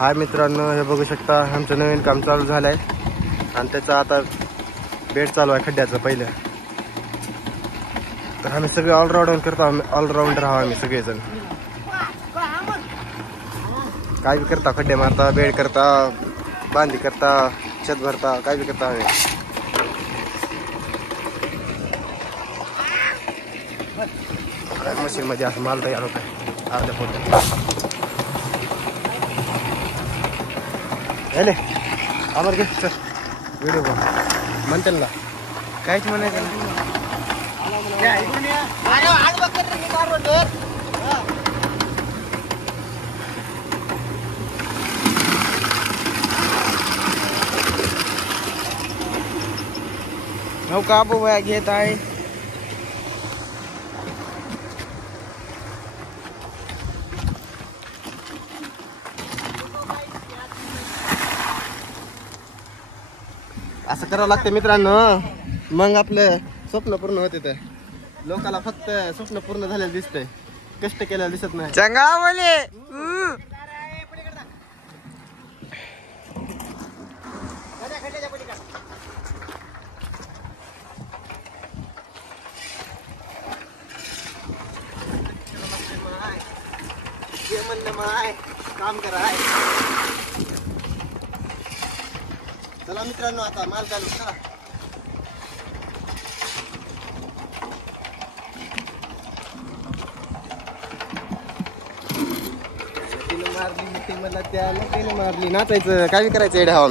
हाय मित्रांनो, हे बघू शकता आमचं नवीन काम चालू झालंय आणि त्याचा आता बेड चालू आहे खड्ड्याचं पहिलं. तर आम्ही सगळे ऑलराऊंडर आहोत आम्ही सगळेजण. काय बी करता, खड्डे मारता, बेड करता, बांधी करता, छत भरता, काय बी करता आम्ही. मशीन मध्ये असं माल तयार होत आहे अर्ध्या पोट. याले आमर घे सर व्हिडिओ बघ म्हणते ना काहीच म्हणायचं ना. हो का बुवा घेत आहे. असं करावं लागतं मित्रांनो, मग आपलं स्वप्न पूर्ण होते. तर लोकाला फक्त स्वप्न पूर्ण झालेलं दिसतंय, कष्ट केलेलं दिसत नाही. चंगा बोले काम करा. चला मित्रांनो, आता माल चालू करा. मारली मला, त्या मारली, नाचायचं, काय करायचं एवढ्या हवा.